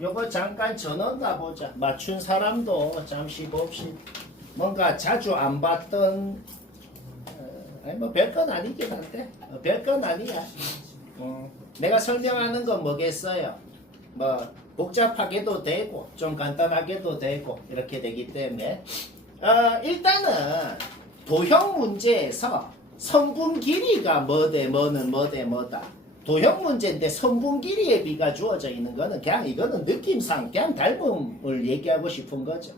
요거 잠깐 전원가 보자. 맞춘 사람도 잠시 봅시다. 뭔가 자주 안 봤던 아니 뭐 별건 아니긴 한데 별건 아니야. 내가 설명하는 건 뭐겠어요? 뭐 복잡하게도 되고 좀 간단하게도 되고 이렇게 되기 때문에 일단은 도형 문제에서 선분 길이가 뭐대 뭐는 뭐대 뭐다. 도형 문제인데 선분 길이의 비가 주어져 있는 거는 그냥 이거는 느낌상 그냥 닮음을 얘기하고 싶은 거죠.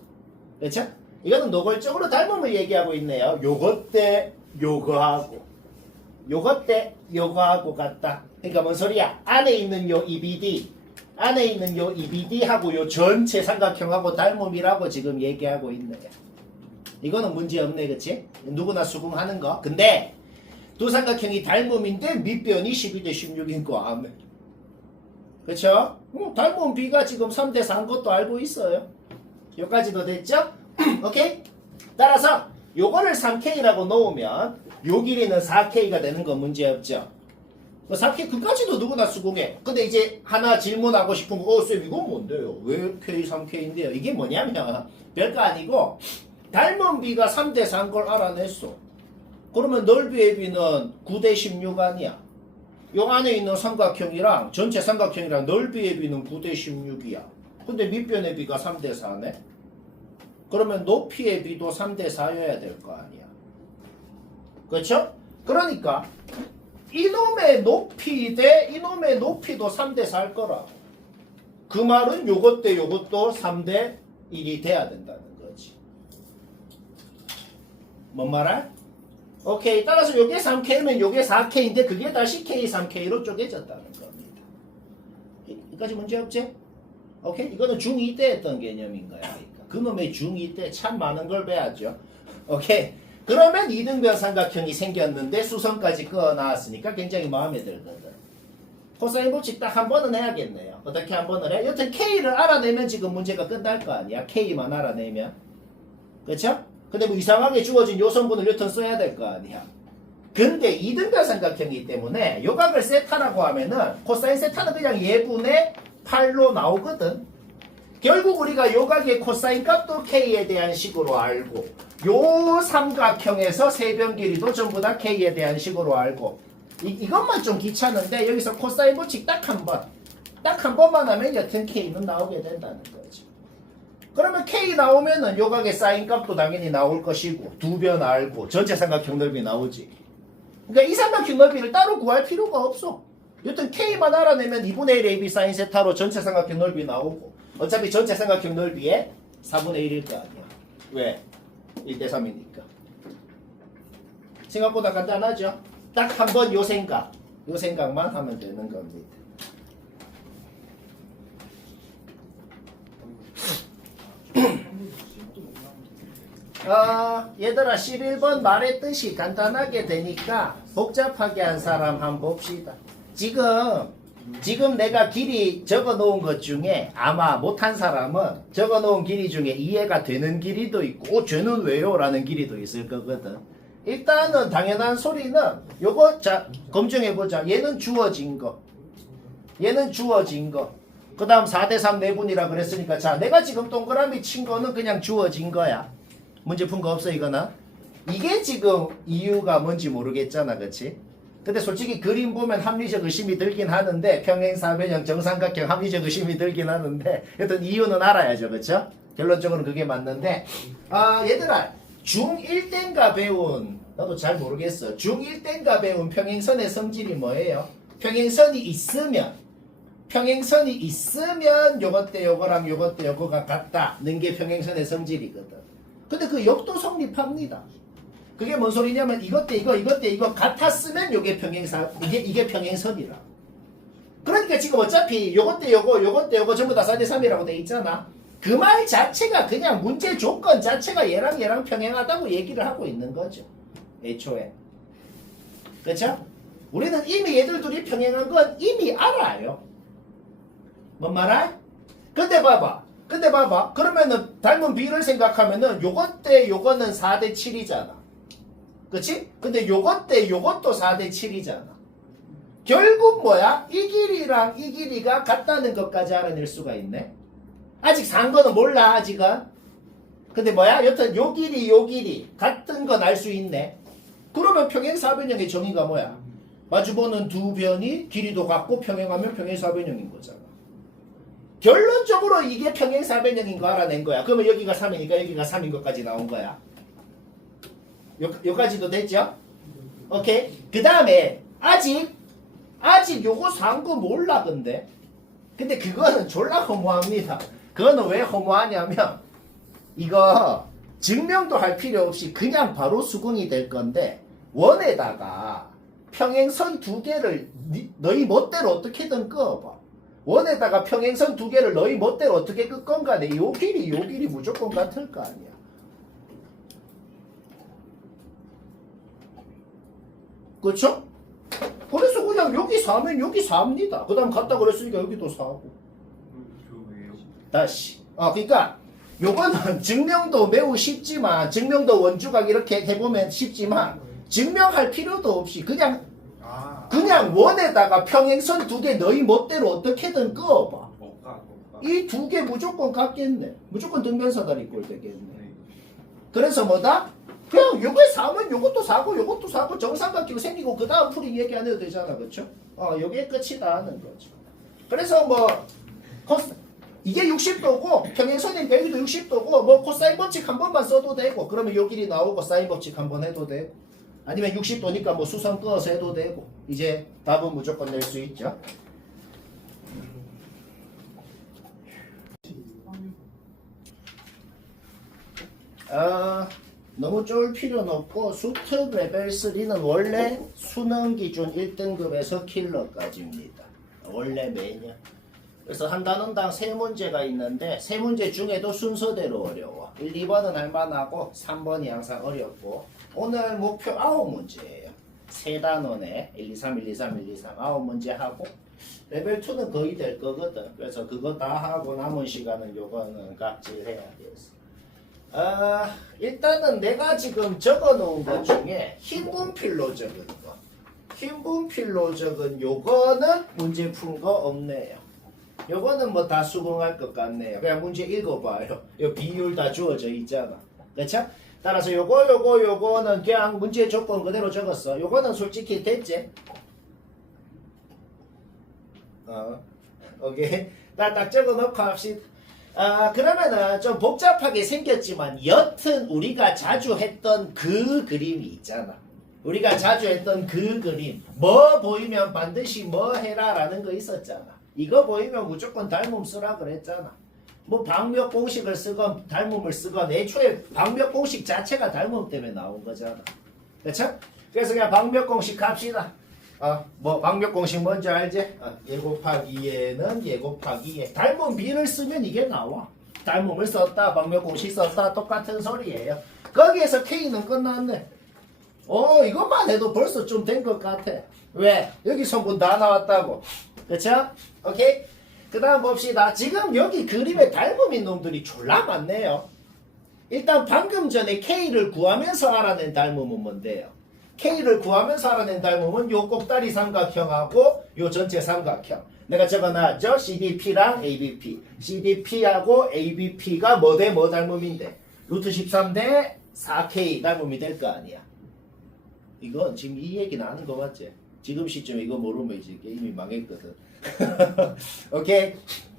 그렇죠? 이거는 노골적으로 닮음을 얘기하고 있네요. 요것 때 요거하고 요것 때 요거하고 같다. 그러니까 뭔 소리야? 안에 있는 요 EBD 안에 있는 요 EBD하고 요 전체 삼각형하고 닮음이라고 지금 얘기하고 있네요. 이거는 문제 없네, 그치? 누구나 수긍하는 거. 근데 두 삼각형이 닮음인데 밑변이 12대 16인 거 아멘. 그쵸? 닮음 B가 지금 3대 4인 것도 알고 있어요. 여기까지도 됐죠? 오케이? 따라서 요거를 3K라고 놓으면 요 길이는 4K가 되는 건 문제없죠. 4K 그까지도 누구나 수긍해. 근데 이제 하나 질문하고 싶은 거, 쌤 이건 뭔데요? 왜 K, 3K인데요? 이게 뭐냐면 별거 아니고 닮은 B가 3대 4인 걸 알아냈어. 그러면 넓이의 B는 9대 16 아니야. 요 안에 있는 삼각형이랑 전체 삼각형이랑 넓이의 B는 9대 16이야. 근데 밑변의 B가 3대 4네. 그러면 높이의 B도 3대 4여야 될 거 아니야. 그렇죠? 그러니까 이놈의 높이 대 이놈의 높이도 3대 4일 거라고. 그 말은 요것 대 요것도 3대 1이 돼야 된다는 거지. 뭔 말할? 오케이. 따라서 요게 3K면 요게 4K인데 그게 다시 K, 3K로 쪼개졌다는 겁니다. 여기까지 문제 없지? 오케이? 이거는 중2 때 했던 개념인 거야. 그러니까. 그놈의 중2 때 참 많은 걸 배웠죠. 오케이? 그러면 이등변 삼각형이 생겼는데 수선까지 그어놨으니까 굉장히 마음에 들거든. 코사인 법칙 딱 한 번은 해야겠네요. 어떻게 한 번을 해? 여튼 K를 알아내면 지금 문제가 끝날 거 아니야. K만 알아내면. 그렇죠? 근데 뭐 이상하게 주어진 요선분을 여튼 써야 될 거 아니야. 근데 이등변 삼각형이기 때문에 요각을 세타라고 하면은 코사인 세타는 그냥 예분의 8로 나오거든. 결국 우리가 요각의 코사인 값도 K에 대한 식으로 알고 요 삼각형에서 세변 길이도 전부 다 K에 대한 식으로 알고 이것만 좀 귀찮은데 여기서 코사인 법칙 딱 한 번만 하면 여튼 K는 나오게 된다는 거죠. 그러면 K 나오면은 요각의 사인 값도 당연히 나올 것이고 두 변 알고 전체 삼각형 넓이 나오지. 그러니까 이 삼각형 넓이를 따로 구할 필요가 없어. 여튼 K만 알아내면 2분의 1 AB 사인 세타로 전체 삼각형 넓이 나오고 어차피 전체 삼각형 넓이의 4분의 1일 거 아니야. 왜? 1대 3이니까. 생각보다 간단하죠? 딱 한 번 요 생각만 하면 되는 겁니다. 얘들아 11번 말했듯이 간단하게 되니까 복잡하게 한 사람 한번 봅시다. 지금 내가 길이 적어 놓은 것 중에 아마 못한 사람은 적어 놓은 길이 중에 이해가 되는 길이도 있고 쟤는 왜요? 라는 길이도 있을 거거든. 일단은 당연한 소리는 요거 자 검증해보자. 얘는 주어진 거 그 다음 4대3 내분이라 그랬으니까 자 내가 지금 동그라미 친 거는 그냥 주어진 거야. 문제 푼 거 없어 이거는. 이게 지금 이유가 뭔지 모르겠잖아. 그치? 근데 솔직히 그림 보면 합리적 의심이 들긴 하는데 평행사변형 정삼각형 합리적 의심이 들긴 하는데 여튼 이유는 알아야죠. 그쵸? 결론적으로는 그게 맞는데 얘들아 중1 땐가 배운 나도 잘 모르겠어. 중1 땐가 배운 평행선의 성질이 뭐예요? 평행선이 있으면 요것 때 요거랑 요것 때 요거가 같다는 게 평행선의 성질이거든. 근데 그 역도 성립합니다. 그게 뭔 소리냐면 이것 때 이거 같았으면 요게 평행사 이게 평행선이라. 그러니까 지금 어차피 요것 때 요거 전부 다 4대 3이라고 돼 있잖아. 그 말 자체가 그냥 문제 조건 자체가 얘랑 평행하다고 얘기를 하고 있는 거죠. 애초에. 그렇죠? 우리는 이미 얘들 둘이 평행한 건 이미 알아요. 뭔 말할? 근데 봐봐. 그러면은 닮은 B를 생각하면은 요것 때 요거는 4대 7이잖아. 그치? 근데 요것 때 요것도 4대 7이잖아. 결국 뭐야? 이 길이랑 이 길이가 같다는 것까지 알아낼 수가 있네. 아직 산 거는 몰라 아직은. 근데 뭐야? 여튼 요 길이 같은 건 알 수 있네. 그러면 평행사변형의 정의가 뭐야? 마주보는 두 변이 길이도 같고 평행하면 평행사변형인 거잖아. 결론적으로 이게 평행사변형인 거 알아낸 거야. 그러면 여기가 3이니까 여기가 3인 것까지 나온 거야. 여기까지도 됐죠? 오케이. 그 다음에 아직 요거 산 거 몰라 근데 그거는 졸라 허무합니다. 그거는 왜 허무하냐면 이거 증명도 할 필요 없이 그냥 바로 수긍이 될 건데 원에다가 평행선 두 개를 너희 멋대로 어떻게든 끄어봐. 원에다가 평행선 두 개를 너희 멋대로 어떻게 끄건 간에 요 길이 무조건 같을 거 아니야. 그렇죠? 그래서 그냥 여기 4면 여기 4입니다. 그 다음 같다 그랬으니까 여기도 4고. 다시. 그러니까 요거는 증명도 매우 쉽지만 증명도 원주각 이렇게 해보면 쉽지만 증명할 필요도 없이 그냥 원에다가 평행선 두 개 너희 멋대로 어떻게든 그어봐. 이 두 개 무조건 같겠네. 무조건 등변사다리 꼴 되겠네. 그래서 뭐다? 그냥 요거에 4면 요것도 4고 요것도 4고 정삼각형 생기고 그 다음 풀이 얘기 안 해도 되잖아. 그렇죠? 요게 끝이다 하는 거죠. 그래서 뭐 이게 60도고 평행선이니까 여기도 60도고 뭐 코사인 법칙 한 번만 써도 되고 그러면 요 길이 나오고 사인 법칙 한 번 해도 되고 아니면 60도니까 뭐 수선 끄어서 해도 되고 이제 답은 무조건 낼 수 있죠. 너무 쫄 필요는 없고 수특 레벨 3는 원래 수능 기준 1등급에서 킬러까지입니다. 원래 매년. 그래서 한 단원당 3문제가 있는데 3문제 중에도 순서대로 어려워. 1, 2번은 할만하고 3번이 항상 어렵고 오늘 목표 9문제예요. 3단원에 1, 2, 3, 1, 2, 3, 1, 2, 3 9문제 하고 레벨 2는 거의 될 거거든. 그래서 그거 다 하고 남은 시간은 요거는 각질해야 돼서 일단은 내가 지금 적어 놓은 것 중에 흰 분필로 적은 거. 흰 분필로 적은 요거는 문제 푼 거 없네요. 요거는 뭐 다 수긍할 것 같네요. 그냥 문제 읽어봐요. 요 비율 다 주어져 있잖아. 그쵸? 따라서 요거는 그냥 문제 조건 그대로 적었어. 요거는 솔직히 됐지? 오케이. 딱 적어 놓고 합시다. 그러면은 좀 복잡하게 생겼지만 여튼 우리가 자주 했던 그 그림이 있잖아. 우리가 자주 했던 그 그림. 뭐 보이면 반드시 뭐 해라 라는 거 있었잖아. 이거 보이면 무조건 닮음 쓰라 그랬잖아. 뭐 방역 공식을 쓰건 닮음을 쓰건 애초에 방역 공식 자체가 닮음 때문에 나온 거잖아. 그쵸? 그래서 그냥 방역 공식 합시다. 뭐 방역 공식 뭔지 알지? 예 곱하기 2에는 예 곱하기 2에 닮은 B를 쓰면 이게 나와. 닮음을 썼다 방역 공식 썼다 똑같은 소리예요. 거기에서 K는 끝났네. 이것만 해도 벌써 좀 된 것 같아. 왜? 여기 성분 다 나왔다고. 그쵸? 오케이? 그 다음 봅시다. 지금 여기 그림에 닮음인 놈들이 졸라 많네요. 일단 방금 전에 K를 구하면서 알아낸 닮음은 뭔데요? K를 구하면서 알아낸 닮음은 요 꼭다리 삼각형하고 요 전체 삼각형. 내가 적어놨죠? CDP랑 ABP. CDP하고 ABP가 뭐 대 뭐 닮음인데? 루트 13 대 4K 닮음이 될 거 아니야. 이건 지금 이 얘기는 아는 거 맞지? 지금 시점에 이거 모르면 이제 게임이 망했거든. 오케이.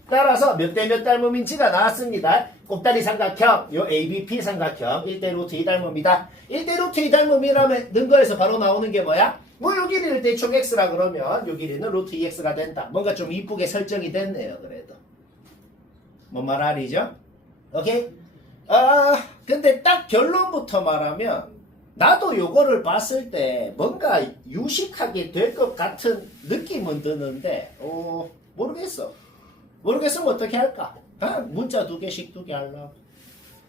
따라서 몇 대 몇 닮음인지가 나왔습니다. 꼭다리 삼각형, 요 ABP 삼각형 1대 루트 2 닮음이다. 1대 루트 2 닮음이라면 는 거에서 바로 나오는 게 뭐야? 뭐 요 길이를 대충 x라 그러면 요 길이는 루트 2x가 된다. 뭔가 좀 이쁘게 설정이 됐네요. 그래도 뭔 말 알이죠? 오케이? 근데 딱 결론부터 말하면 나도 요거를 봤을 때 뭔가 유식하게 될 것 같은 느낌은 드는데 모르겠으면 어떻게 할까? 문자 2개씩 2개 하려고.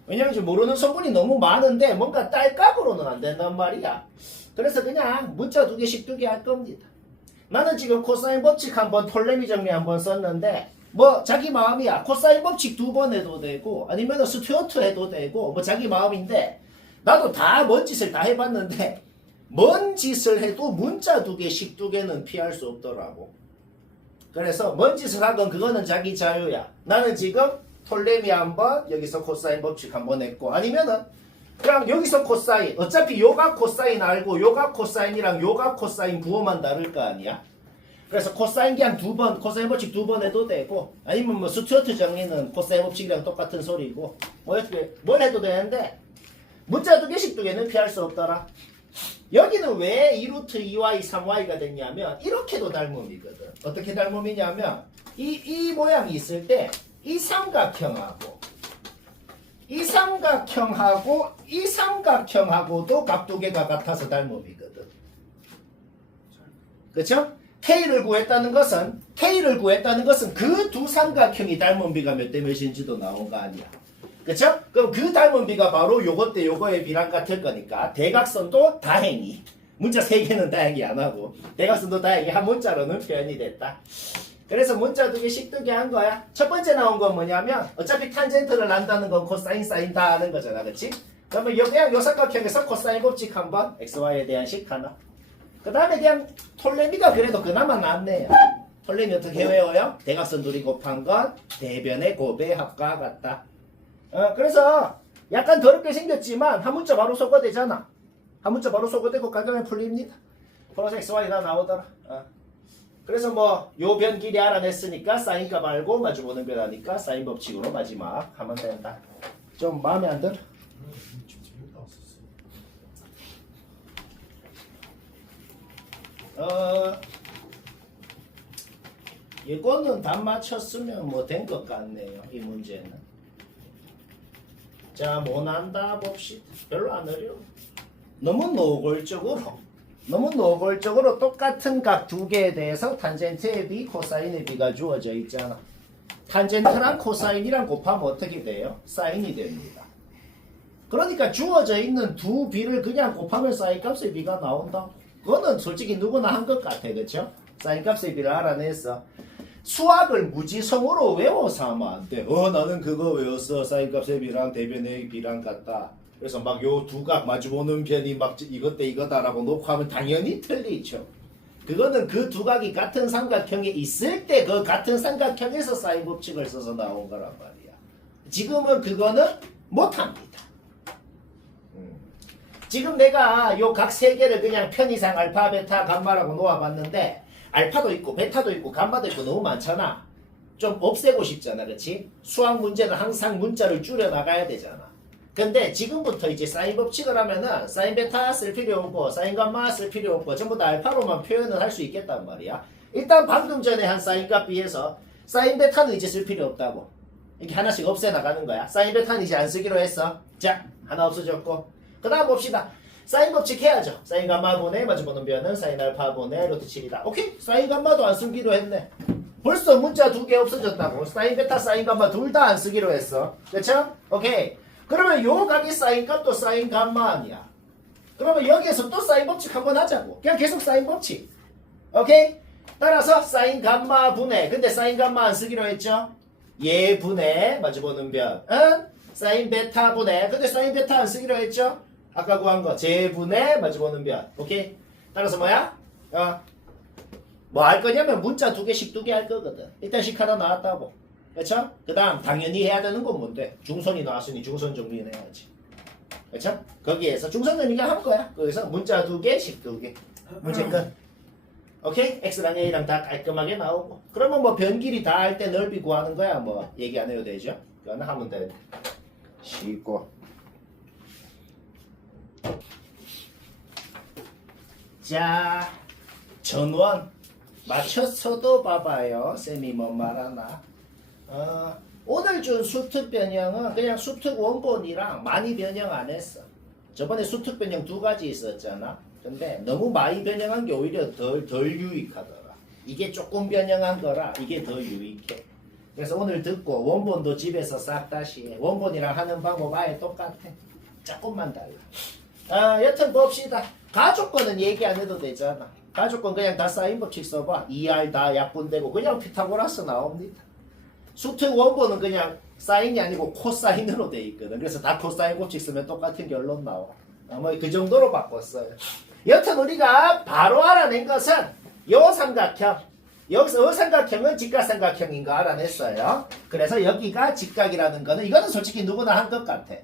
왜냐면 지금 모르는 성분이 너무 많은데 뭔가 딸깍으로는 안 된단 말이야. 그래서 그냥 문자 2개씩 2개 할 겁니다. 나는 지금 코사인 법칙 한번 톨레미 정리 한번 썼는데 뭐 자기 마음이야. 코사인 법칙 2번 해도 되고 아니면 스튜어트 해도 되고 뭐 자기 마음인데 나도 다 뭔 짓을 다 해봤는데 뭔 짓을 해도 문자 2개, 식 2개는 피할 수 없더라고. 그래서 뭔 짓을 하건 그거는 자기 자유야. 나는 지금 톨레미 한번 여기서 코사인 법칙 한번 했고 아니면은 그냥 여기서 코사인 어차피 요각 코사인 알고 요각 코사인이랑 요각 코사인 부호만 다를 거 아니야. 그래서 코사인 그냥 2번 코사인 법칙 2번 해도 되고 아니면 뭐 스튜어트 정리는 코사인 법칙이랑 똑같은 소리고 뭐 어떻게 뭘 해도 되는데 문자 2개씩 2개는 피할 수 없더라. 여기는 왜 2루트 2y 3y가 됐냐면 이렇게도 닮음이거든. 어떻게 닮음이냐면 이 모양이 있을 때 이 삼각형하고 이 삼각형하고도 각 2개가 같아서 닮음이거든. 그쵸? K를 구했다는 것은 그 두 삼각형이 닮은 비가 몇 대 몇인지도 나온 거 아니야. 그쵸? 그럼 그 닮은 비가 바로 요것 대 요거의 비랑 같을 거니까 대각선도 다행히 문자 3개는 다행히 안 하고 대각선도 다행히 한 문자로는 표현이 됐다. 그래서 문자 2개씩 2개 한 거야. 첫 번째 나온 건 뭐냐면 어차피 탄젠트를 안다는 건 코사인 사인 다 아는 거잖아. 그치? 그러면 그냥 요 삼각형에서 코사인 법칙 한번 xy에 대한 식 하나. 그 다음에 그냥 톨레미가 그래도 그나마 낫네요. 톨레미 어떻게 외워요? 대각선 둘이 곱한 건 대변의 곱의 합과 같다. 그래서 약간 더럽게 생겼지만 한 문자 바로 소거되잖아. 한 문자 바로 소거되고 깔끔하게 풀립니다. 플러스 xy 다 나오더라. 그래서 뭐 요 변 길이 알아냈으니까 사인값 알고 마주보는 변 하니까 사인 법칙으로 마지막 하면 된다. 좀 마음에 안 들어? 이거는 답 맞췄으면 뭐 된 것 같네요. 이 문제는. 자, 뭐 난다 봅시다. 별로 안 어려워. 너무 노골적으로 똑같은 각 2개에 대해서 탄젠트의 비, 코사인의 비가 주어져 있잖아. 탄젠트랑 코사인이랑 곱하면 어떻게 돼요? 사인이 됩니다. 그러니까 주어져 있는 두 비를 그냥 곱하면 사인값의 비가 나온다. 그거는 솔직히 누구나 한 것 같아. 그렇죠? 사인값의 비를 알아냈어. 수학을 무지성으로 외워서 하면 안 돼. 나는 그거 외웠어. 사인값의 비랑 대변의 비랑 같다. 그래서 막 요 두 각 마주보는 편이 막 이것 대 이거다라고 놓고 하면 당연히 틀리죠. 그거는 그 두 각이 같은 삼각형에 있을 때 그 같은 삼각형에서 사인 법칙을 써서 나온 거란 말이야. 지금은 그거는 못합니다. 지금 내가 요 각 세 개를 그냥 편의상 알파, 베타, 감마라고 놓아봤는데 알파도 있고 베타도 있고 감마도 있고 너무 많잖아. 좀 없애고 싶잖아. 그렇지? 수학 문제는 항상 문자를 줄여 나가야 되잖아. 근데 지금부터 이제 사인 법칙을 하면은 사인 베타 쓸 필요 없고 사인 감마 쓸 필요 없고 전부 다 알파로만 표현을 할 수 있겠단 말이야. 일단 방금 전에 한 사인 값 비해서 사인 베타는 이제 쓸 필요 없다고. 이렇게 하나씩 없애 나가는 거야. 사인 베타는 이제 안 쓰기로 했어. 자, 하나 없어졌고. 그 다음 봅시다. 사인 법칙 해야죠. 사인 감마 분의 마주보는 변은 사인 알파 분의 루트 7이다. 오케이? 사인 감마도 안 쓰기로 했네. 벌써 문자 2개 없어졌다고. 사인 베타, 사인 감마 둘 다 안 쓰기로 했어. 그렇죠? 오케이. 그러면 요 각이 사인 값도 사인 감마 아니야. 그러면 여기에서 또 사인 법칙 한번 하자고. 그냥 계속 사인 법칙. 오케이? 따라서 사인 감마 분의. 근데 사인 감마 안 쓰기로 했죠? 얘 분의 마주보는 변. 사인 베타 분의. 근데 사인 베타 안 쓰기로 했죠? 아까 구한 거. 제 분의 마주보는 변. 오케이? 따라서 뭐야? 뭐 할 거냐면 문자 2개씩 2개 할 거거든. 일단 식 하나 나왔다고. 그쵸? 그 다음 당연히 해야 되는 건 뭔데? 중선이 나왔으니 중선 정리는 해야지. 그쵸? 거기에서 중선 정리가 한 거야. 거기서 문자 2개, 식 2개. 문제 끝. 오케이? X랑 A랑 다 깔끔하게 나오고. 그러면 뭐 변길이 다 할 때 넓이 구하는 거야. 뭐 얘기 안 해도 되죠? 그거는 하면 돼. 쉽고. 자, 전원. 맞췄어도 봐봐요. 쌤이 뭔 말하나. 오늘 준 수특 변형은 그냥 수특 원본이랑 많이 변형 안 했어. 저번에 수특 변형 2가지 있었잖아. 근데 너무 많이 변형한 게 오히려 덜 유익하더라. 이게 조금 변형한 거라 이게 더 유익해. 그래서 오늘 듣고 원본도 집에서 싹 다시 해. 원본이랑 하는 방법 아예 똑같아. 조금만 달라. 여튼 봅시다. 가족권은 얘기 안 해도 되잖아. 가족권 그냥 다 사인 법칙 써봐. 2R 다 약분되고 그냥 피타고라스 나옵니다. 수특 원본은 그냥 사인이 아니고 코사인으로 돼 있거든. 그래서 다 코사인 법칙 쓰면 똑같은 결론 나와. 뭐 그 정도로 바꿨어요. 여튼 우리가 바로 알아낸 것은 요 삼각형, 여기서 요 삼각형은 직각삼각형인 거 알아냈어요. 그래서 여기가 직각이라는 거는 이거는 솔직히 누구나 한 것 같아.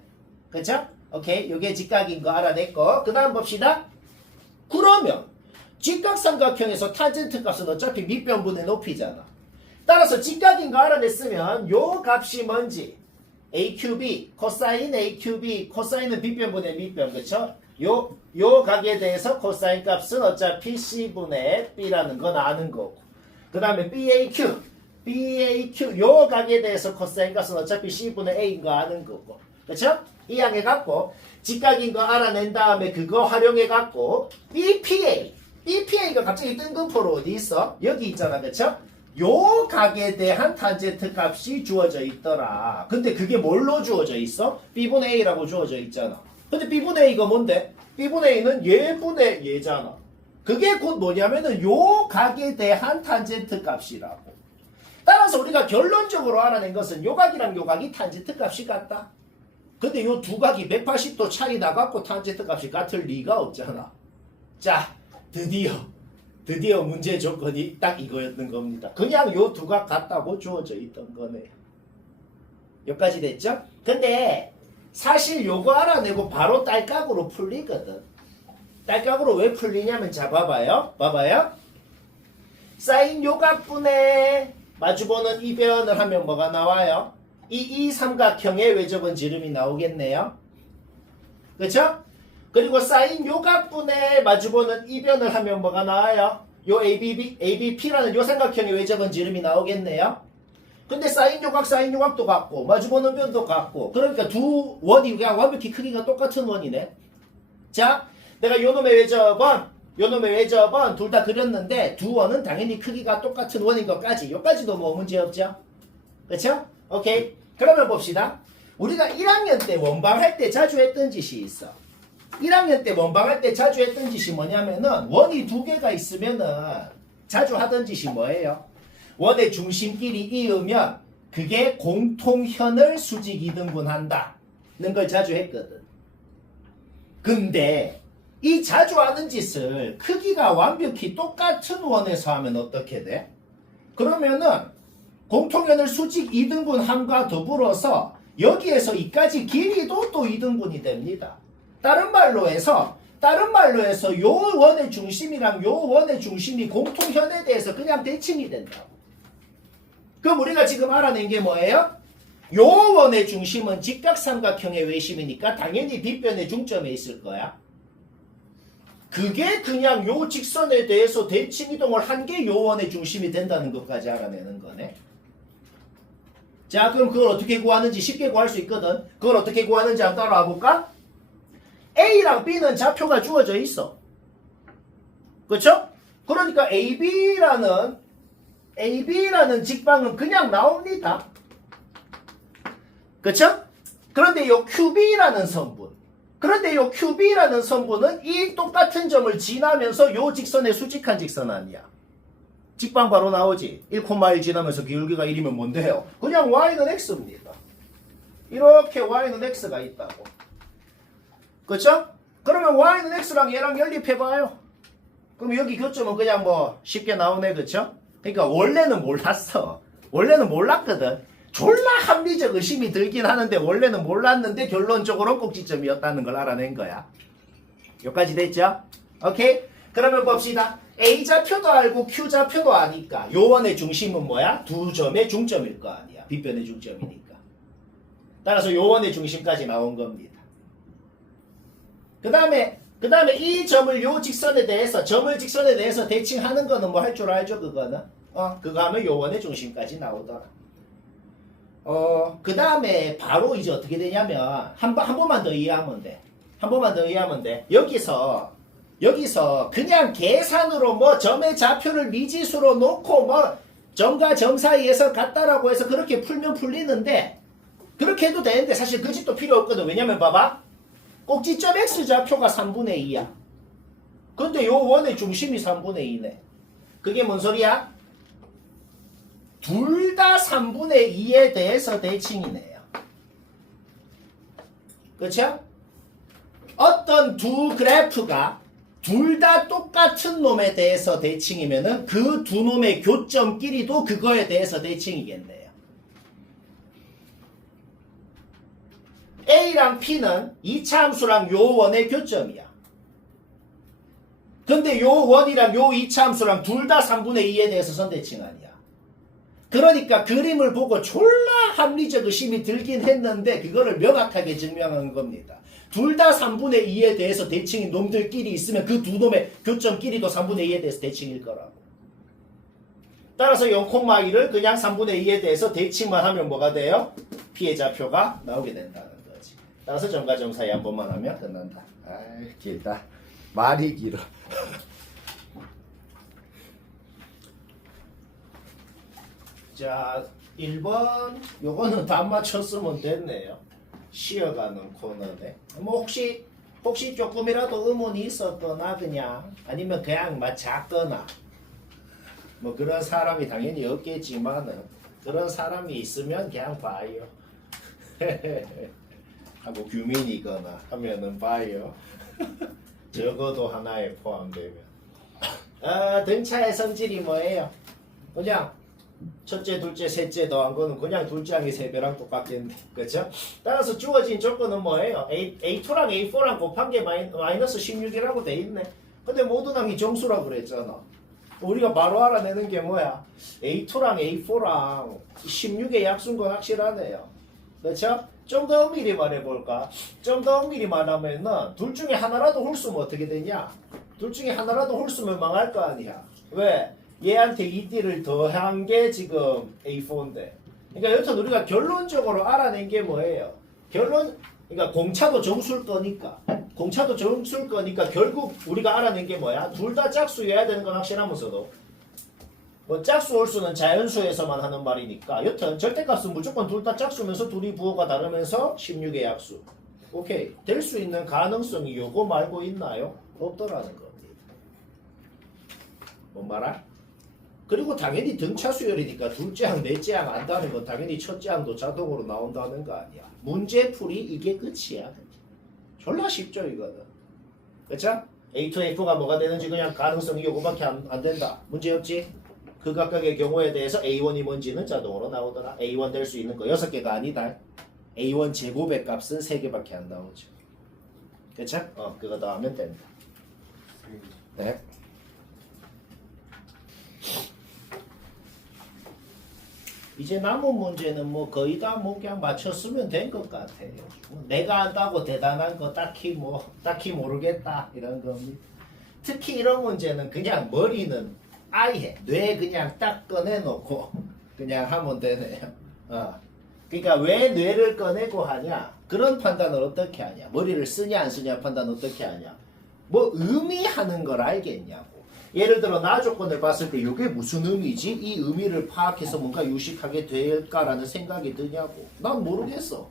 그쵸? 오케이, 요게 직각인 거 알아냈고 그 다음 봅시다. 그러면 직각삼각형에서 탄젠트 값은 어차피 밑변분의 높이잖아. 따라서 직각인 거 알아냈으면 요 값이 뭔지 AQB, 코사인 AQB, 코사인은 밑변분의 밑변, 그쵸? 요 각에 대해서 코사인 값은 어차피 C분의 B라는 건 아는 거고. 그 다음에 BAQ, 요 각에 대해서 코사인 값은 어차피 C분의 A인 거 아는 거고. 그쵸? 이 양에 갖고, 직각인 거 알아낸 다음에 그거 활용해 갖고, BPA가 갑자기 뜬금포로 어디 있어? 여기 있잖아, 그쵸? 요 각에 대한 탄젠트 값이 주어져 있더라. 근데 그게 뭘로 주어져 있어? B분의 A라고 주어져 있잖아. 근데 B분의 A가 뭔데? B분의 A는 얘분의 얘잖아. 그게 곧 뭐냐면은 요 각에 대한 탄젠트 값이라고. 따라서 우리가 결론적으로 알아낸 것은 요 각이랑 요 각이 탄젠트 값이 같다. 근데 요 두 각이 180도 차이 나갖고 탄젠트 값이 같을 리가 없잖아. 자, 드디어 문제 조건이 딱 이거였던 겁니다. 그냥 요 두 각 같다고 주어져 있던 거네요. 여기까지 됐죠? 근데 사실 요거 알아내고 바로 딸깍으로 풀리거든. 딸깍으로 왜 풀리냐면 자 봐봐요. 사인 요각분의 마주보는 이변을 하면 뭐가 나와요? 이 삼각형의 외접은 지름이 나오겠네요. 그쵸? 그리고 사인 요각분의 마주보는 이변을 하면 뭐가 나와요? 요 ABP라는 요 삼각형의 외접은 지름이 나오겠네요. 근데 사인 요각도 같고 마주보는 변도 같고 그러니까 두 원이 그냥 완벽히 크기가 똑같은 원이네. 자, 내가 요놈의 외접은 둘 다 그렸는데 두 원은 당연히 크기가 똑같은 원인 것까지 요까지도 뭐 문제 없죠? 그쵸? 오케이. 그러면 봅시다. 우리가 1학년 때 원방할 때 자주 했던 짓이 있어. 1학년 때 원방할 때 자주 했던 짓이 뭐냐면은 원이 두 개가 있으면은 자주 하던 짓이 뭐예요? 원의 중심끼리 이으면 그게 공통현을 수직 이등분한다 는 걸 자주 했거든. 근데 이 자주 하는 짓을 크기가 완벽히 똑같은 원에서 하면 어떻게 돼? 그러면은 공통현을 수직 2등분함과 더불어서 여기에서 이까지 길이도 또 2등분이 됩니다. 다른 말로 해서 요 원의 중심이랑 요 원의 중심이 공통현에 대해서 그냥 대칭이 된다고. 그럼 우리가 지금 알아낸 게 뭐예요? 요 원의 중심은 직각삼각형의 외심이니까 당연히 빗변의 중점에 있을 거야. 그게 그냥 요 직선에 대해서 대칭 이동을 한 게 요 원의 중심이 된다는 것까지 알아내는 거네. 자, 그럼 그걸 어떻게 구하는지 쉽게 구할 수 있거든. 그걸 어떻게 구하는지 한번 따라와 볼까? A랑 B는 좌표가 주어져 있어. 그쵸? 그러니까 AB라는 직방은 그냥 나옵니다. 그쵸? 그런데 요 QB라는 선분은 이 똑같은 점을 지나면서 요 직선에 수직한 직선 아니야. 직방 바로 나오지. 1,1 지나면서 기울기가 1이면 뭔데요? 그냥 y는 x입니다. 이렇게 y는 x가 있다고. 그쵸? 그러면 y는 x랑 얘랑 연립해봐요. 그럼 여기 교점은 그냥 뭐 쉽게 나오네. 그쵸? 그러니까 원래는 몰랐어. 원래는 몰랐거든. 졸라 합리적 의심이 들긴 하는데 원래는 몰랐는데 결론적으로 꼭지점이었다는 걸 알아낸 거야. 여기까지 됐죠? 오케이? 그러면 봅시다. A좌표도 알고 Q좌표도 아니까 요 원의 중심은 뭐야? 두 점의 중점일 거 아니야. 빗변의 중점이니까. 따라서 요 원의 중심까지 나온 겁니다. 그 다음에 이 점을 요 직선에 대해서 대칭하는 거는 뭐 할 줄 알죠? 그거는 그거 하면 요 원의 중심까지 나오더라. 그 다음에 바로 이제 어떻게 되냐면 한 번만 더 이해하면 돼. 여기서 그냥 계산으로 뭐 점의 좌표를 미지수로 놓고 뭐 점과 점 사이에서 같다라고 해서 그렇게 풀면 풀리는데 그렇게 해도 되는데 사실 그 짓도 필요 없거든. 왜냐면 봐봐. 꼭지점 x좌표가 3분의 2야. 근데 요 원의 중심이 3분의 2네. 그게 뭔 소리야? 둘 다 3분의 2에 대해서 대칭이네요. 그쵸? 어떤 두 그래프가 둘 다 똑같은 놈에 대해서 대칭이면은 그 두 놈의 교점끼리도 그거에 대해서 대칭이겠네요. A랑 P는 이차 함수랑 요 원의 교점이야. 근데 요 원이랑 요 이차 함수랑 둘 다 3분의 2에 대해서 선대칭 아니야. 그러니까 그림을 보고 졸라 합리적 의심이 들긴 했는데 그거를 명확하게 증명한 겁니다. 둘 다 3분의 2에 대해서 대칭인 놈들끼리 있으면 그 두 놈의 교점끼리도 3분의 2에 대해서 대칭일 거라고. 따라서 0,1을 그냥 3분의 2에 대해서 대칭만 하면 뭐가 돼요? 피해자표가 나오게 된다는 거지. 따라서 점과 점 사이 한 번만 하면 끝난다. 아이 길다. 말이 길어. 자 1번 요거는 다 맞췄으면 됐네요. 쉬어가는 코너네. 뭐 혹시 조금이라도 의문이 있었거나 그냥 아니면 그냥 막 작거나 뭐 그런 사람이 당연히 없겠지만은 그런 사람이 있으면 그냥 봐요. 하고 규민이거나 하면은 봐요. 적어도 하나에 포함되면. 등차의 성질이 뭐예요? 그냥 첫째, 둘째, 셋째 더한 거는 그냥 둘째랑 세배랑 똑같겠네. 그렇죠? 따라서 주어진 조건은 뭐예요? A2랑 A4랑 곱한 게 마이너스 16이라고 돼 있네. 근데 모든 항이 정수라고 그랬잖아. 우리가 바로 알아내는 게 뭐야? A2랑 A4랑 16의 약수인 건 확실하네요. 그렇죠? 좀 더 엄밀히 말해볼까? 좀 더 엄밀히 말하면은 둘 중에 하나라도 홀수면 어떻게 되냐? 둘 중에 하나라도 홀수면 망할 거 아니야. 왜? 얘한테 2D를 더한 게 지금 A4인데. 그러니까 여튼 우리가 결론적으로 알아낸 게 뭐예요? 그러니까 공차도 정수일 거니까. 공차도 정수일 거니까 결국 우리가 알아낸 게 뭐야? 둘 다 짝수여야 되는 건 확실하면서도. 뭐 짝수 홀수는 자연수에서만 하는 말이니까. 여튼 절대값은 무조건 둘 다 짝수면서 둘이 부호가 다르면서 16의 약수. 오케이. 될 수 있는 가능성이 요거 말고 있나요? 없더라는 겁니다. 뭔 말아? 그리고 당연히 등차 수열이니까 둘째 항, 넷째 항 안다는 건 당연히 첫째 항도 자동으로 나온다는 거 아니야. 문제풀이 이게 끝이야. 졸라 쉽죠 이거는. 그쵸? A2F가 뭐가 되는지 그냥 가능성이 요거밖에 안 된다. 문제 없지? 그 각각의 경우에 대해서 A1이 뭔지는 자동으로 나오더라. A1 될 수 있는 거 6개가 아니다. A1 제곱의 값은 3개밖에 안 나오죠. 그쵸? 그거 더 하면 됩니다. 네. 이제 남은 문제는 뭐 거의 다 뭐 그냥 맞췄으면 된 것 같아요. 내가 안다고 대단한 거 딱히 모르겠다 이런 겁니다. 특히 이런 문제는 그냥 머리는 아예 뇌 그냥 딱 꺼내놓고 그냥 하면 되네요. 그러니까 왜 뇌를 꺼내고 하냐? 그런 판단을 어떻게 하냐? 머리를 쓰냐 안 쓰냐 판단 어떻게 하냐? 뭐 의미하는 걸 알겠냐고. 예를 들어 나 조건을 봤을 때 이게 무슨 의미지? 이 의미를 파악해서 뭔가 유식하게 될까라는 생각이 드냐고. 난 모르겠어.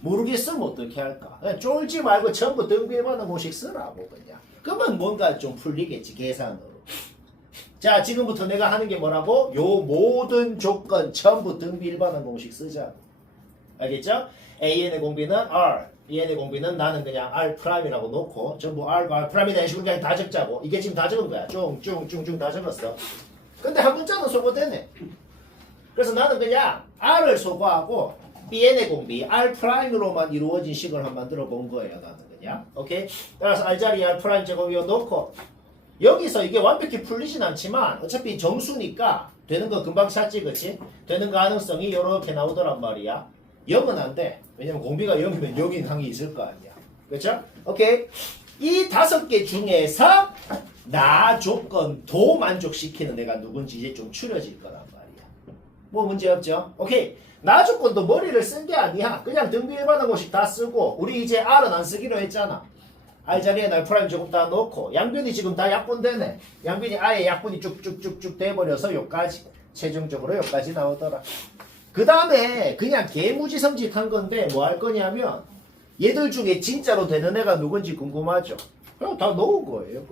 모르겠으면 어떻게 할까? 그냥 쫄지 말고 전부 등비해봤는 공식 쓰라고 그냥. 그러면 뭔가 좀 풀리겠지 계산으로. 자 지금부터 내가 하는 게 뭐라고? 요 모든 조건 전부 등비 일반항 공식 쓰자고. 알겠죠? AN의 공비는 R, EN의 공비는 나는 그냥 R'이라고 놓고 전부 R과 R'이다 이런 식으로 그냥 다 적자고. 이게 지금 다 적은 거야. 쫑 다 적었어. 근데 한 문자는 소거되네. 그래서 나는 그냥 R을 소거하고 EN의 공비 R'으로만 이루어진 식을 한번 만들어 본 거예요. 나는 그냥. 오케이? 따라서 R자리 R' 제곱이어 놓고 여기서 이게 완벽히 풀리진 않지만 어차피 정수니까 되는 거 금방 찾지 그치? 되는 가능성이 이렇게 나오더란 말이야. 0은 안 돼. 왜냐면 공비가 0이면 여긴 항이 있을 거 아니야. 그렇죠? 오케이. 이 5개 중에서 나 조건도 만족시키는 애가 누군지 이제 좀 추려질 거란 말이야. 뭐 문제 없죠? 오케이. 나 조건도 머리를 쓴 게 아니야. 그냥 등비 일반항 공식 다 쓰고 우리 이제 R은 안 쓰기로 했잖아. R 자리에 날 프라임 조금 다 넣고 양변이 지금 다 약분되네. 양변이 아예 약분이 쭉쭉쭉쭉 돼버려서 여기까지 최종적으로 여기까지 나오더라. 그 다음에 그냥 개무지성직한 건데 뭐 할 거냐면 얘들 중에 진짜로 되는 애가 누군지 궁금하죠? 그냥 다 넣은 거예요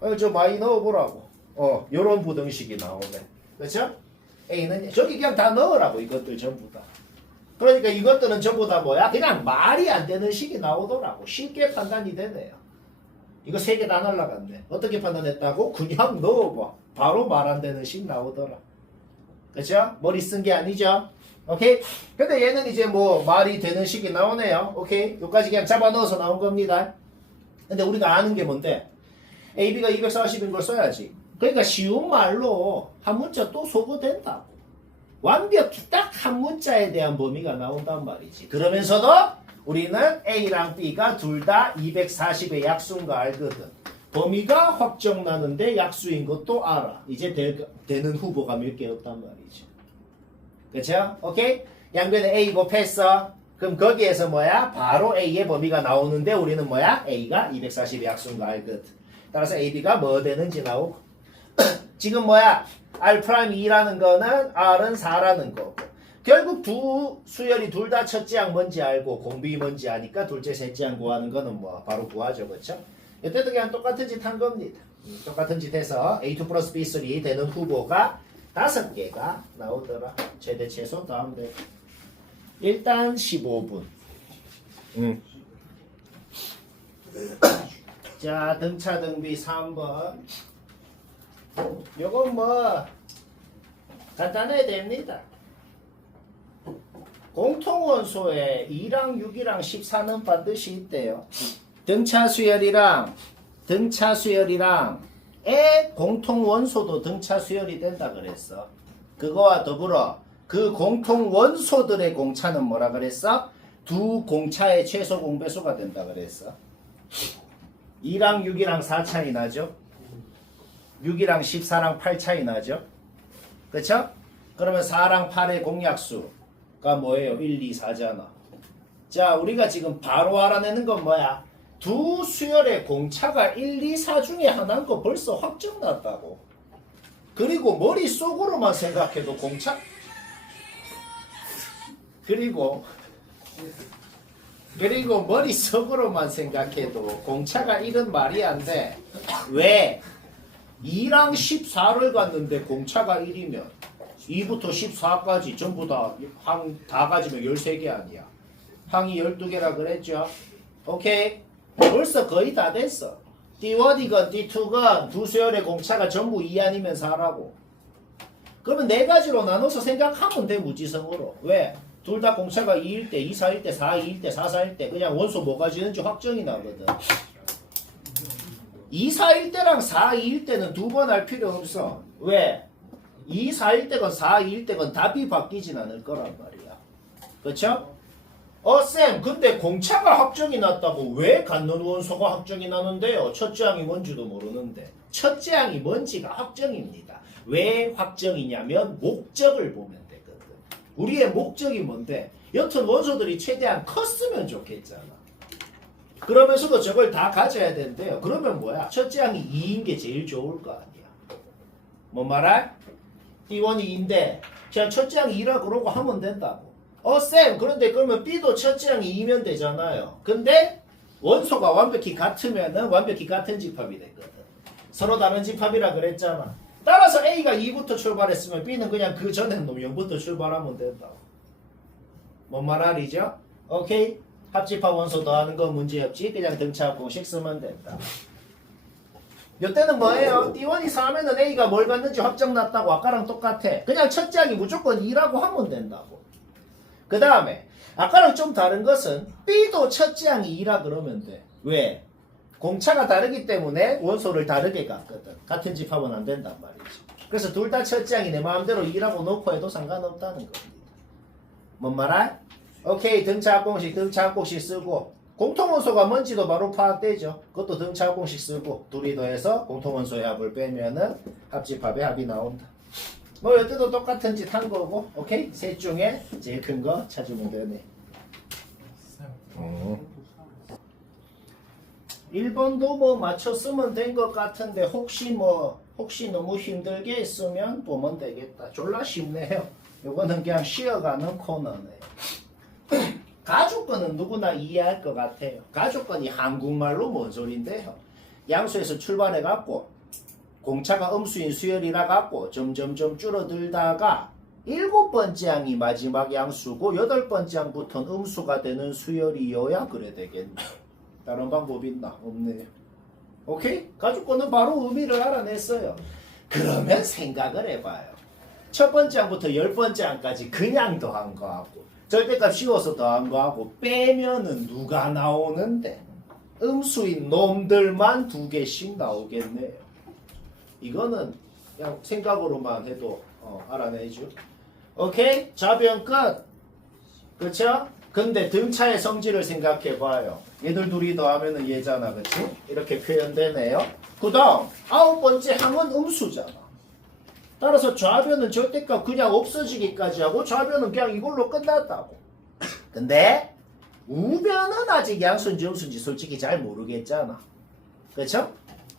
그냥. 저 많이 넣어보라고. 요런 부등식이 나오네. 그렇죠? A는 저기 그냥 다 넣으라고 이것들 전부 다. 그러니까 이것들은 전부 다 뭐야? 그냥 말이 안 되는 식이 나오더라고. 쉽게 판단이 되네요. 이거 3개 다 날라갔네. 어떻게 판단했다고? 그냥 넣어봐. 바로 말 안 되는 식 나오더라. 그쵸? 머리 쓴 게 아니죠? 오케이? 근데 얘는 이제 뭐 말이 되는 식이 나오네요. 오케이? 여기까지 그냥 잡아 넣어서 나온 겁니다. 근데 우리가 아는 게 뭔데? AB가 240인 걸 써야지. 그러니까 쉬운 말로 한 문자 또 소거된다고. 완벽히 딱 한 문자에 대한 범위가 나온단 말이지. 그러면서도 우리는 A랑 B가 둘 다 240의 약수인 거 알거든. 범위가 확정나는데 약수인 것도 알아. 이제 되는 후보가 몇 개 없단 말이지. 그쵸? 오케이? 양변에 A 곱했어. 그럼 거기에서 뭐야? 바로 A의 범위가 나오는데 우리는 뭐야? A가 240의 약수인 거 알거든. 따라서 AB가 뭐 되는지 나오고. 지금 뭐야? R'2라는 거는 R은 4라는 거고. 결국 두 수열이 둘 다 첫째 항 뭔지 알고 공비 뭔지 아니까 둘째 셋째 항 구하는 거는 뭐 바로 구하죠. 그쵸? 이때도 그냥 똑같은 짓 한 겁니다. 똑같은 짓 해서 A2 플러스 B3 되는 후보가 5개가 나오더라. 최대 최소 다음 돼. 일단 15분. 자, 등차 등비 3번. 요건 뭐 간단해야 됩니다. 공통원소에 2랑 6이랑 14는 반드시 있대요. 등차 수열이랑 의 공통원소도 등차 수열이 된다 그랬어. 그거와 더불어 그 공통원소들의 공차는 뭐라 그랬어? 두 공차의 최소 공배수가 된다 그랬어. 2랑 6이랑 4 차이 나죠? 6이랑 14랑 8 차이 나죠? 그쵸? 그러면 4랑 8의 공약수가 뭐예요? 1, 2, 4잖아. 자, 우리가 지금 바로 알아내는 건 뭐야? 두 수열의 공차가 1, 2, 4 중에 하나인 거 벌써 확정났다고. 그리고 머릿속으로만 생각해도 공차 그리고 머릿속으로만 생각해도 공차가 1은 말이 안 돼. 왜? 2랑 14를 갔는데 공차가 1이면 2부터 14까지 전부 다 가지면 13개 아니야. 항이 12개라 그랬죠. 오케이? 벌써 거의 다 됐어. D1이건 D2건 두 수열의 공차가 전부 2 아니면 4라고. 그러면 네 가지로 나눠서 생각하면 돼. 무지성으로. 왜? 둘 다 공차가 2일 때, 2, 4일 때, 4, 2일 때, 4, 4일 때 그냥 원소 뭐가 지는지 확정이 나거든. 2, 4일 때랑 4, 2일 때는 두 번 할 필요 없어. 왜? 2, 4일 때건 4, 2일 때건 답이 바뀌진 않을 거란 말이야. 그쵸? 쌤, 근데 공차가 확정이 났다고 왜 갖는 원소가 확정이 나는데요? 첫째 항이 뭔지도 모르는데. 첫째 항이 뭔지가 확정입니다. 왜 확정이냐면 목적을 보면 되거든. 우리의 목적이 뭔데? 여튼 원소들이 최대한 컸으면 좋겠잖아. 그러면서도 저걸 다 가져야 된대요. 그러면 뭐야? 첫째 항이 2인 게 제일 좋을 거 아니야. 뭔 말할? D1이 2인데 그냥 첫째 항이 2라 그러고 하면 된다고. 쌤, 그런데 그러면 B도 첫째 항이 2면 되잖아요. 근데 원소가 완벽히 같으면은 완벽히 같은 집합이 되거든. 서로 다른 집합이라 그랬잖아. 따라서 A가 2부터 출발했으면 B는 그냥 그 전에 놈 0부터 출발하면 된다고. 뭔 말 알이죠? 오케이? 합집합 원소 더하는 건 문제없지. 그냥 등차합 공식 쓰면 된다. 이때는 뭐예요? D1이 4면은 A가 뭘 갖는지 확정났다고. 아까랑 똑같아. 그냥 첫째 항이 무조건 2라고 하면 된다고. 그 다음에 아까랑 좀 다른 것은 B도 첫째 항이 2라 그러면 돼. 왜? 공차가 다르기 때문에 원소를 다르게 갖거든. 같은 집합은 안 된단 말이지. 그래서 둘 다 첫째 항이 내 마음대로 2라고 놓고 해도 상관없다는 겁니다. 뭔 말할? 오케이, 등차합 공식 쓰고 공통원소가 뭔지도 바로 파악되죠. 그것도 등차합 공식 쓰고 둘이 더해서 공통원소의 합을 빼면은 합집합의 합이 나온다. 뭐 이때도 똑같은 짓 한 거고. 오케이? 셋 중에 제일 큰 거 찾으면 되네. 1번도 뭐 맞춰 쓰면 된 것 같은데 혹시 너무 힘들게 했으면 보면 되겠다. 졸라 쉽네요. 요거는 그냥 쉬어가는 코너네요. 가족권은 누구나 이해할 것 같아요. 가족권이 한국말로 뭔 소린데요? 양수에서 출발해갖고 공차가 음수인 수열이라 갖고 점점점 줄어들다가 7번째 항이 마지막 양수고 8번째 항부터는 음수가 되는 수열이어야 그래 되겠네. 다른 방법 있나? 없네요. 오케이? 가족권은 바로 의미를 알아냈어요. 그러면 생각을 해봐요. 첫 번째 항부터 10번째 항까지 그냥 더한 거하고 절대값 씌워서 더한 거하고 빼면은 누가 나오는데 음수인 놈들만 2개씩 나오겠네요. 이거는 그냥 생각으로만 해도 알아내죠. 오케이? 좌변 끝. 그쵸? 근데 등차의 성질을 생각해봐요. 얘들 둘이 더하면은 얘잖아. 그치? 이렇게 표현되네요. 그 다음 9번째 항은 음수잖아. 따라서 좌변은 절대값 그냥 없어지기까지 하고 좌변은 그냥 이걸로 끝났다고. 근데 우변은 아직 양수인지 음수인지 솔직히 잘 모르겠잖아. 그쵸?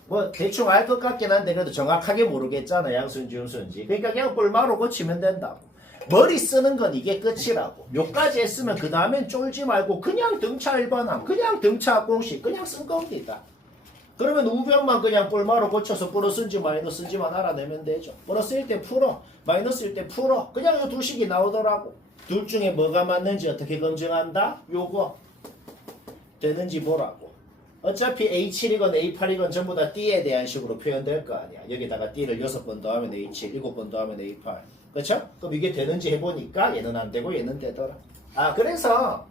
뭐 대충 알 것 같긴 한데 그래도 정확하게 모르겠잖아. 양수인지 음수인지. 그러니까 그냥 뿔마로 고치면 된다고. 머리 쓰는 건 이게 끝이라고. 요까지 했으면 그 다음엔 쫄지 말고 그냥 등차 일반항, 그냥 등차 공식 그냥 쓴 겁니다. 그러면 우변만 그냥 뿔마로 고쳐서 플러스인지 마이너스인지만 알아내면 되죠. 플러스일 때 풀어, 마이너스일 때 풀어. 그냥 요 두 식이 나오더라고. 둘 중에 뭐가 맞는지 어떻게 검증한다? 요거 되는지 보라고. 어차피 A7이건 A8이건 전부 다 D에 대한 식으로 표현될 거 아니야. 여기다가 D를 6번 더하면 A7, 7번 더하면 A8. 그쵸? 그럼 이게 되는지 해보니까 얘는 안 되고 얘는 되더라. 아, 그래서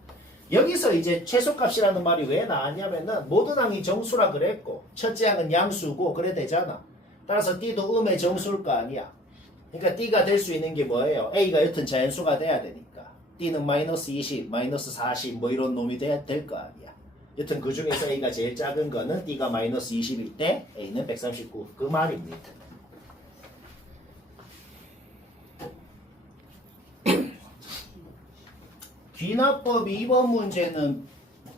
여기서 이제 최소값이라는 말이 왜 나왔냐면은 모든 항이 정수라 그랬고 첫째 항은 양수고 그래 되잖아. 따라서 D도 음의 정수일 거 아니야. 그러니까 D가 될 수 있는 게 뭐예요? A가 여튼 자연수가 돼야 되니까 D는 마이너스 20, 마이너스 40 뭐 이런 놈이 돼야 될 거 아니야. 여튼 그 중에서 A가 제일 작은 거는 D가 마이너스 20일 때 A는 139 그 말입니다. 귀납법 2번 문제는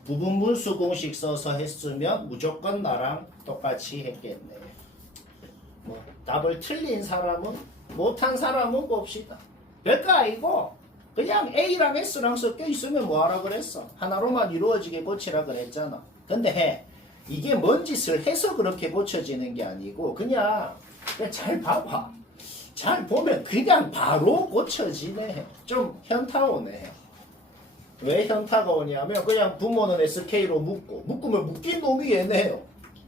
부분분수 공식 써서 했으면 무조건 나랑 똑같이 했겠네. 뭐 답을 틀린 사람은 못한 사람은 봅시다. 별거 아니고 그냥 A랑 S랑 섞여 있으면 뭐하라 그랬어. 하나로만 이루어지게 고치라 그랬잖아. 근데 이게 뭔 짓을 해서 그렇게 고쳐지는 게 아니고 그냥 잘 봐봐. 잘 보면 그냥 바로 고쳐지네. 좀 현타 오네. 왜 현타가 오냐면 그냥 분모는 SK로 묶으면 묶인 놈이 얘네요.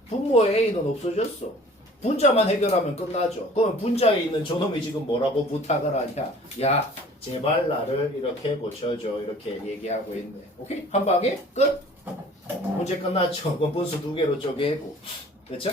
분모의 A는 없어졌어. 분자만 해결하면 끝나죠. 그럼 분자에 있는 저놈이 지금 뭐라고 부탁을 하냐. 야 제발 나를 이렇게 고쳐줘. 이렇게 얘기하고 있네. 오케이? 한 방에 끝. 문제 끝났죠. 그럼 분수 2개로 쪼개고. 그렇죠?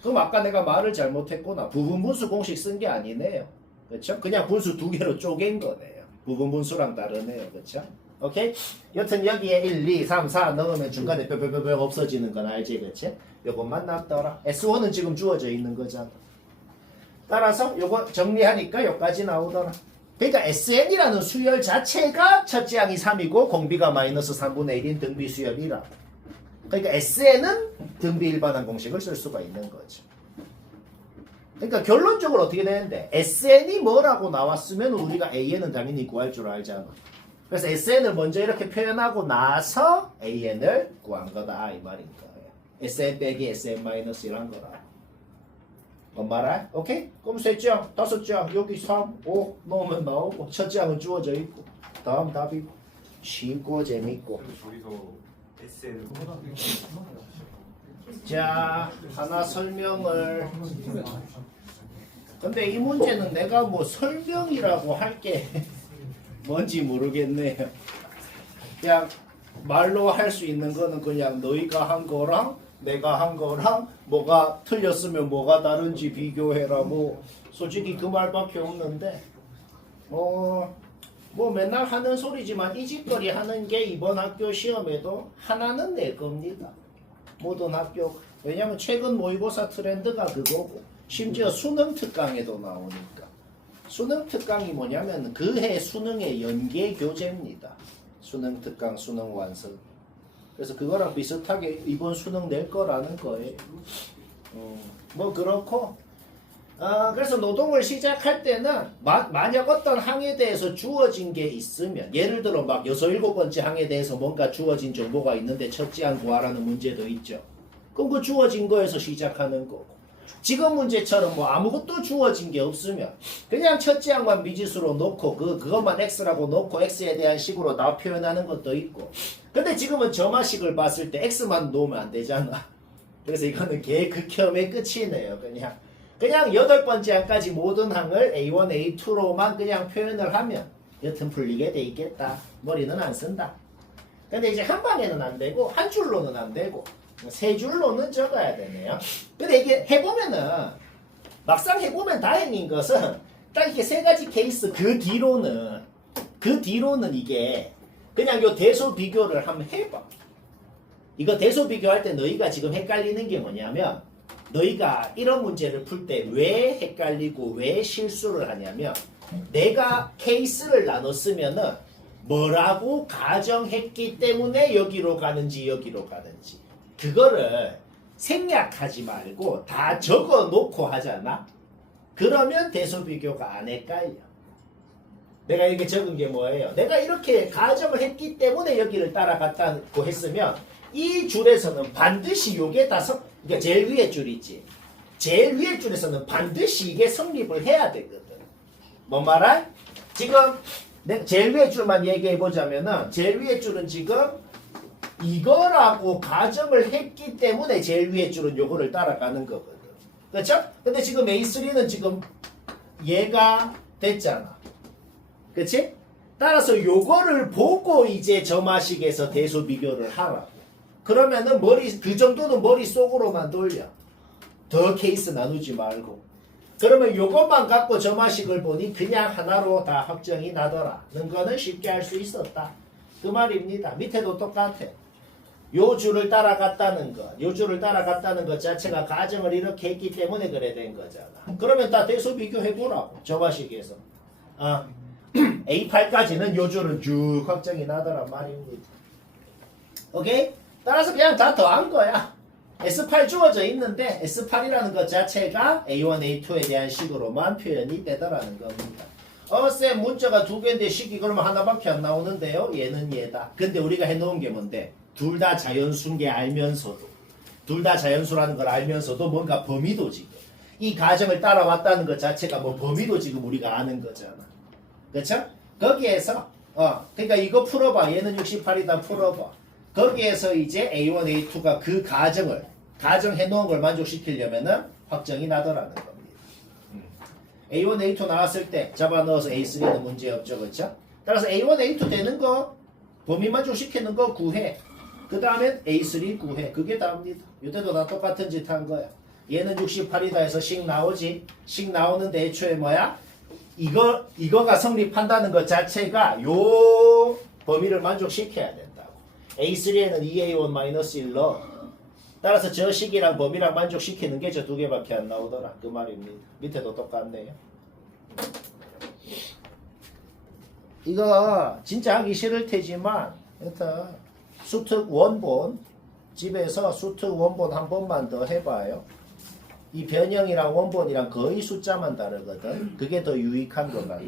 그럼 아까 내가 말을 잘못했구나. 부분분수 공식 쓴 게 아니네요. 그렇죠? 그냥 분수 2개로 쪼갠 거네요. 부분분수랑 다르네요. 그렇죠? 오케이? 여튼 여기에 1, 2, 3, 4 넣으면 중간에 뼈뼈뼈 없어지는 건 알지? 그렇지? 요것만 납더라. S1은 지금 주어져 있는 거잖아. 따라서 요거 정리하니까 요까지 나오더라. 그러니까 SN이라는 수열 자체가 첫째 항이 3이고 공비가 마이너스 3분의 1인 등비 수열이라고. 그러니까 SN은 등비 일반항 공식을 쓸 수가 있는 거죠. 그러니까 결론적으로 어떻게 되는데 SN이 뭐라고 나왔으면 우리가 AN은 당연히 구할 줄 알잖아. 그래서 SN을 먼저 이렇게 표현하고 나서 AN을 구한 거다 이 말인 거예요. SN 빼기 SN 마이너스 이란 거라. 뭔 말아? 오케이? 그럼 셋째 항, 다섯째 항 여기 3, 5 넣으면 나오고 첫째 항은 주어져 있고 다음 답이고 쉽고 재밌고. SN을 자, 하나 설명을. 근데 이 문제는 내가 뭐 설명이라고 할 게 뭔지 모르겠네요. 그냥 말로 할 수 있는 거는 그냥 너희가 한 거랑 내가 한 거랑 뭐가 틀렸으면 뭐가 다른지 비교해라. 뭐 솔직히 그 말밖에 없는데 뭐 맨날 하는 소리지만 이 짓거리 하는 게 이번 학교 시험에도 하나는 낼 겁니다. 모든 학교. 왜냐면 최근 모의고사 트렌드가 그거고 심지어 수능 특강에도 나오니까. 수능 특강이 뭐냐면 그 해 수능의 연계 교재입니다. 수능 특강, 수능 완성. 그래서 그거랑 비슷하게 이번 수능 낼 거라는 거예요. 뭐 그렇고 그래서 노동을 시작할 때는 만약 어떤 항에 대해서 주어진 게 있으면 예를 들어 막 6, 7번째 항에 대해서 뭔가 주어진 정보가 있는데 첫째 항 구하라는 문제도 있죠. 그럼 그 주어진 거에서 시작하는 거고 지금 문제처럼 뭐 아무것도 주어진 게 없으면 그냥 첫째 항만 미지수로 놓고 그것만 x라고 놓고 x에 대한 식으로 다 표현하는 것도 있고 근데 지금은 점화식을 봤을 때 x만 놓으면 안 되잖아. 그래서 이거는 개 극혐의 끝이네요. 그냥 8번째 항까지 모든 항을 A1, A2로만 그냥 표현을 하면 여튼 풀리게 돼 있겠다. 머리는 안 쓴다. 근데 이제 한 방에는 안 되고 한 줄로는 안 되고 세 줄로는 적어야 되네요. 근데 이게 해보면은 막상 해보면 다행인 것은 딱 이렇게 세 가지 케이스 그 뒤로는 이게 그냥 요 대소 비교를 한번 해봐. 이거 대소 비교할 때 너희가 지금 헷갈리는 게 뭐냐면 너희가 이런 문제를 풀 때 왜 헷갈리고 왜 실수를 하냐면 내가 케이스를 나눴으면은 뭐라고 가정했기 때문에 여기로 가는지 여기로 가는지 그거를 생략하지 말고 다 적어 놓고 하잖아. 그러면 대소 비교가 안 헷갈려. 내가 이렇게 적은 게 뭐예요? 내가 이렇게 가정을 했기 때문에 여기를 따라갔다고 했으면 이 줄에서는 반드시 요게 그러니까 제일 위에 줄 있지. 제일 위에 줄에서는 반드시 이게 성립을 해야 되거든. 뭔 말할? 지금 제일 위에 줄만 얘기해 보자면은 제일 위에 줄은 지금 이거라고 가정을 했기 때문에 제일 위에 줄은 요거를 따라가는 거거든. 그렇죠? 근데 지금 A3는 지금 얘가 됐잖아. 그치? 따라서 요거를 보고 이제 점화식에서 대소 비교를 하라고. 그러면은 그 정도는 머릿속으로만 돌려. 더 케이스 나누지 말고. 그러면 요것만 갖고 점화식을 보니 그냥 하나로 다 확정이 나더라는 거는 쉽게 할 수 있었다. 그 말입니다. 밑에도 똑같아. 요 줄을 따라갔다는 것 자체가 가정을 이렇게 했기 때문에 그래 된 거잖아. 그러면 다 대소 비교해보라고. 점화식에서. A8까지는 요 줄은 쭉 확정이 나더란 말입니다. 오케이? 따라서 그냥 다 더한 거야. S8 주어져 있는데 S8이라는 것 자체가 A1, A2에 대한 식으로만 표현이 되더라는 겁니다. 쌤 문자가 두 개인데 식이 그러면 하나밖에 안 나오는데요? 얘는 얘다. 근데 우리가 해놓은 게 뭔데? 둘 다 자연수인 게 알면서도 둘 다 자연수라는 걸 알면서도 뭔가 범위도 지금 이 가정을 따라왔다는 것 자체가 뭐 범위도 지금 우리가 아는 거잖아. 그렇죠? 거기에서 그러니까 이거 풀어봐. 얘는 68이다 풀어봐. 거기에서 이제 A1, A2가 그 가정해 놓은 걸 만족시키려면은 확정이 나더라는 겁니다. A1, A2 나왔을 때 잡아 넣어서 A3는 문제 없죠. 그렇죠? 따라서 A1, A2 되는 거 범위 만족시키는 거 구해. 그 다음엔 A3 구해. 그게 다입니다. 이때도 다 똑같은 짓 한 거야. 얘는 68이다 해서 식 나오지. 식 나오는데 애초에 뭐야? 이거가 성립한다는 것 자체가 요 범위를 만족시켜야 된다고. A3에는 2A1-1 따라서 저 식이랑 범위랑 만족시키는 게 저 두 개밖에 안 나오더라. 그 말입니다. 밑에도 똑같네요. 이거 진짜 하기 싫을 테지만 여튼 수특 원본 집에서 수특 원본 한 번만 더 해봐요. 이 변형이랑 원본이랑 거의 숫자만 다르거든. 그게 더 유익한 것 같아.